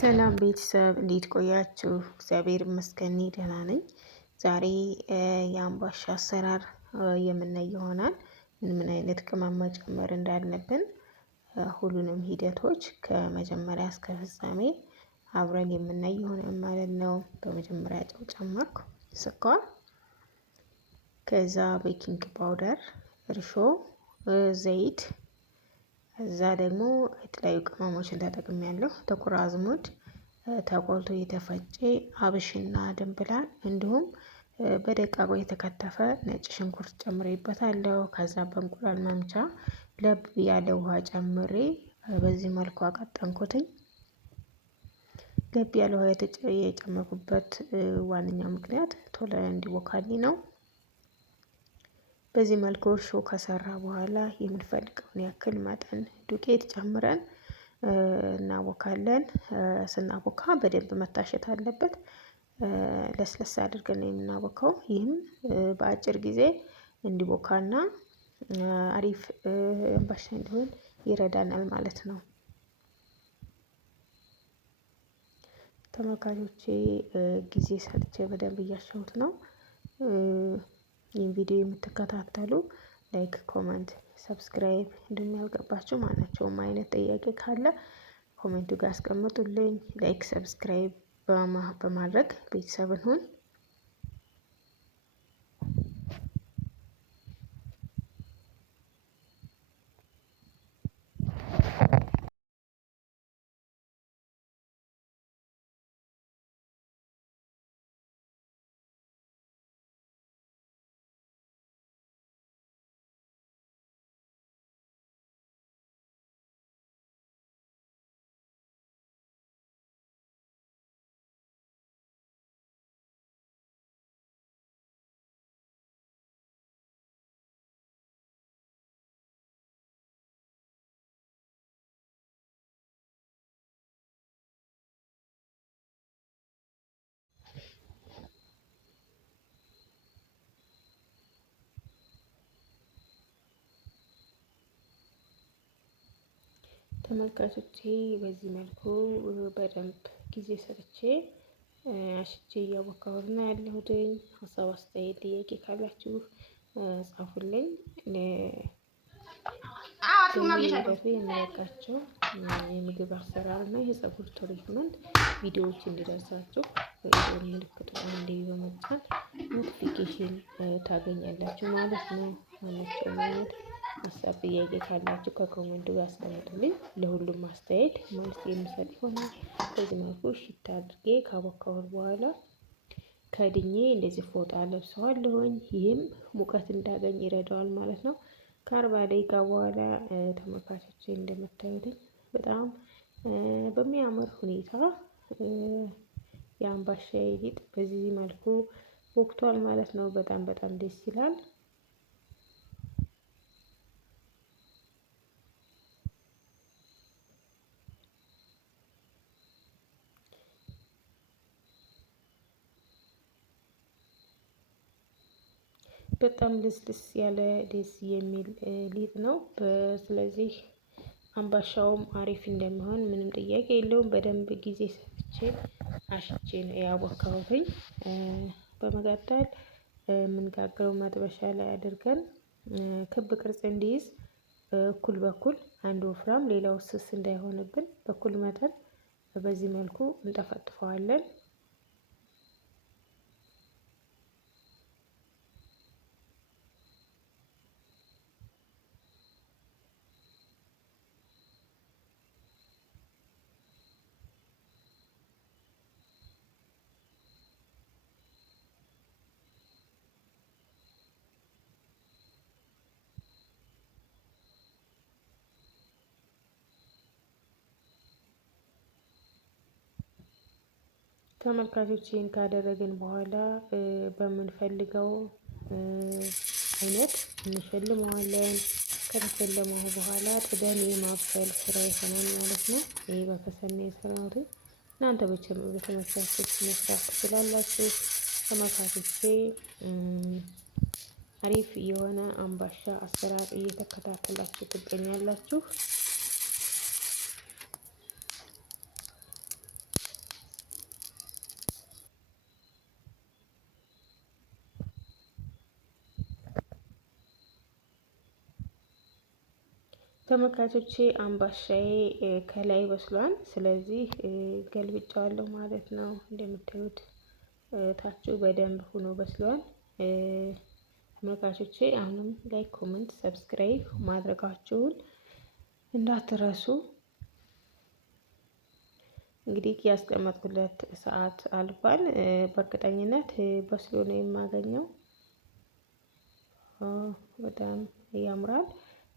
ሰላም ቤተሰብ እንዴት ቆያችሁ? እግዚአብሔር ይመስገን ደህና ነኝ። ዛሬ የአምባሻ አሰራር የምናይ ይሆናል። ምን አይነት ቅመም መጨመር እንዳለብን ሁሉንም ሂደቶች ከመጀመሪያ እስከ ፍጻሜ አብረን የምናይ ይሆናል ማለት ነው። በመጀመሪያ ጨው ጨመርኩ፣ ስኳር፣ ከዛ ቤኪንግ ፓውደር፣ እርሾ፣ ዘይት እዛ ደግሞ የተለያዩ ቅመሞችን ተጠቅሜያለሁ። ጥቁር አዝሙድ፣ ተቆልቶ የተፈጨ አብሽና ድንብላል እንዲሁም በደቃቁ የተከተፈ ነጭ ሽንኩርት ጨምሬበታለሁ። ከዛ በእንቁላል መምቻ ለብ ያለ ውሃ ጨምሬ በዚህ መልኩ አቀጠንኩትኝ። ለብ ያለ ውሃ የጨመርኩበት ዋነኛው ምክንያት ቶሎ እንዲቦካልኝ ነው። በዚህ መልኩ እርሾ ከሰራ በኋላ የምንፈልገውን ያክል መጠን ዱቄት ጨምረን እናቦካለን። ስናቦካ በደንብ መታሸት አለበት። ለስለስ አድርገን ነው የምናቦካው። ይህም በአጭር ጊዜ እንዲቦካና አሪፍ አምባሻ እንዲሆን ይረዳናል ማለት ነው። ተመልካቾቼ ጊዜ ሰጥቼ በደንብ እያሸሁት ነው። ይህን ቪዲዮ የምትከታተሉ ላይክ፣ ኮመንት፣ ሰብስክራይብ እንዲሁም ያልገባችሁ ማናቸውም አይነት ጥያቄ ካለ ኮሜንቱ ጋር አስቀምጡልኝ። ላይክ፣ ሰብስክራይብ በማድረግ ቤተሰብ እንሁን። ተመልካቾቼ በዚህ መልኩ በደንብ ጊዜ ሰጥቼ አሽቼ እያቦካሁት ነው ያለሁትኝ። ሀሳብ አስተያየት፣ ጥያቄ ካላችሁ ጻፉልኝ። ሂደቱ የሚለቃቸው የምግብ አሰራር እና የፀጉር ትሪትመንት ቪዲዮዎች እንዲደርሳችሁ የደወል ምልክቱን አንዴ በመጫን ኖቲፊኬሽን ታገኛላችሁ ማለት ነው። ማናቸውም አይነት ሀሳብ ጥያቄ ካላችሁ ከኮሜንቱ ጋር አስቀምጡልኝ። ለሁሉም አስተያየት መልስ የምሰጥ ይሆናል። በዚህ መልኩ እሽት አድርጌ ካቦካሁት በኋላ ከድኜ እንደዚህ ፎጣ ለብሰዋለሁኝ። ይህም ሙቀት እንዳገኝ ይረዳዋል ማለት ነው። ከ40 ደቂቃ በኋላ ተመልካቾቼ እንደምታዩት በጣም በሚያምር ሁኔታ የአምባሻዬ ሊጥ በዚህ መልኩ ቦክቷል ማለት ነው። በጣም በጣም ደስ ይላል። በጣም ልስልስ ያለ ደስ የሚል ሊጥ ነው። ስለዚህ አምባሻውም አሪፍ እንደሚሆን ምንም ጥያቄ የለውም። በደንብ ጊዜ ሰጥቼ አሽቼ ነው ያቦካሁትኝ። በመቀጠል የምንጋግረው መጥበሻ ላይ አድርገን ክብ ቅርጽ እንዲይዝ እኩል በኩል አንድ ወፍራም ሌላው ስስ እንዳይሆንብን በኩል መጠን በዚህ መልኩ እንጠፈጥፈዋለን። ተመልካቾችን ካደረግን በኋላ በምንፈልገው አይነት እንሸልመዋለን። ከተሸለመው በኋላ ጥደን የማብሰል ስራ ይሆናል ማለት ነው። ይሄ በከሰል ነው የሰራሁት። እናንተ በተመቻችሁ መስራት ትችላላችሁ። ተመልካቾቼ አሪፍ የሆነ አምባሻ አሰራር እየተከታተላችሁ ትገኛላችሁ። ተመልካቾቼ አምባሻዬ ከላይ በስሏል። ስለዚህ ገልብጫዋለሁ ማለት ነው። እንደምታዩት ታቹ በደንብ ሆኖ በስሏል። ተመልካቾቼ አሁንም ላይክ፣ ኮሜንት፣ ሰብስክራይብ ማድረጋችሁን እንዳትረሱ። እንግዲህ ያስቀመጥኩለት ሰዓት አልፏል። በእርግጠኝነት በስሎ ነው የማገኘው። በጣም ያምራል።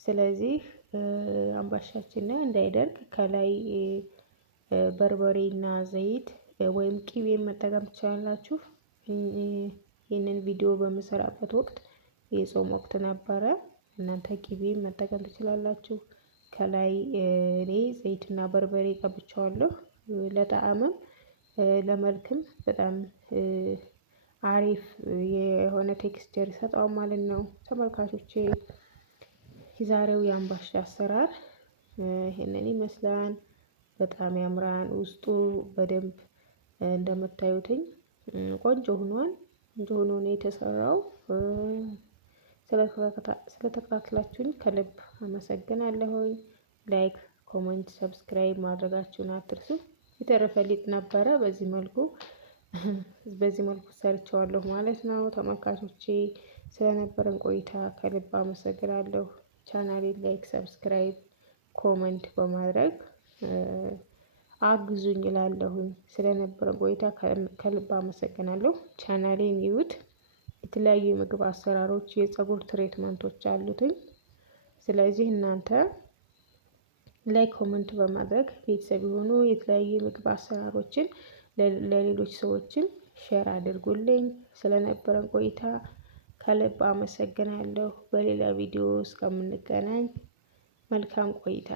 ስለዚህ አምባሻችን እንዳይደርቅ ከላይ በርበሬና ዘይት ወይም ቂቤ መጠቀም ትችላላችሁ። ይህንን ቪዲዮ በምሰራበት ወቅት የጾም ወቅት ነበረ። እናንተ ቂቤ መጠቀም ትችላላችሁ። ከላይ እኔ ዘይትና በርበሬ ቀብቼዋለሁ። ለጣዕምም ለመልክም በጣም አሪፍ የሆነ ቴክስቸር ይሰጠዋል ማለት ነው። ተመልካቾቼ የዛሬው የአምባሻ አሰራር ይሄንን ይመስላል። በጣም ያምራል። ውስጡ በደንብ እንደምታዩትኝ ቆንጆ ሆኗል። ቆንጆ ሆኖ ነው የተሰራው። ስለተከታተላችሁኝ ከልብ አመሰግናለሁኝ። ላይክ፣ ኮሜንት፣ ሰብስክራይብ ማድረጋችሁን አትርሱ። የተረፈ ሊጥ ነበረ በዚህ መልኩ ሰርቸዋለሁ ማለት ነው። ተመልካቾቼ ስለነበረን ቆይታ ከልብ አመሰግናለሁ። ቻናሌን ላይክ፣ ሰብስክራይብ፣ ኮሜንት በማድረግ አግዙኝ እላለሁኝ። ስለነበረን ቆይታ ከልብ አመሰግናለሁ። ቻናሌን ይዩት። የተለያዩ የምግብ አሰራሮች፣ የፀጉር ትሪትመንቶች አሉትኝ። ስለዚህ እናንተ ላይክ፣ ኮሜንት በማድረግ ቤተሰብ የሆኑ የተለያዩ የምግብ አሰራሮችን ለሌሎች ሰዎችን ሼር አድርጉልኝ። ስለነበረን ቆይታ ከልብ አመሰግናለሁ። በሌላ ቪዲዮ እስከምንገናኝ መልካም ቆይታ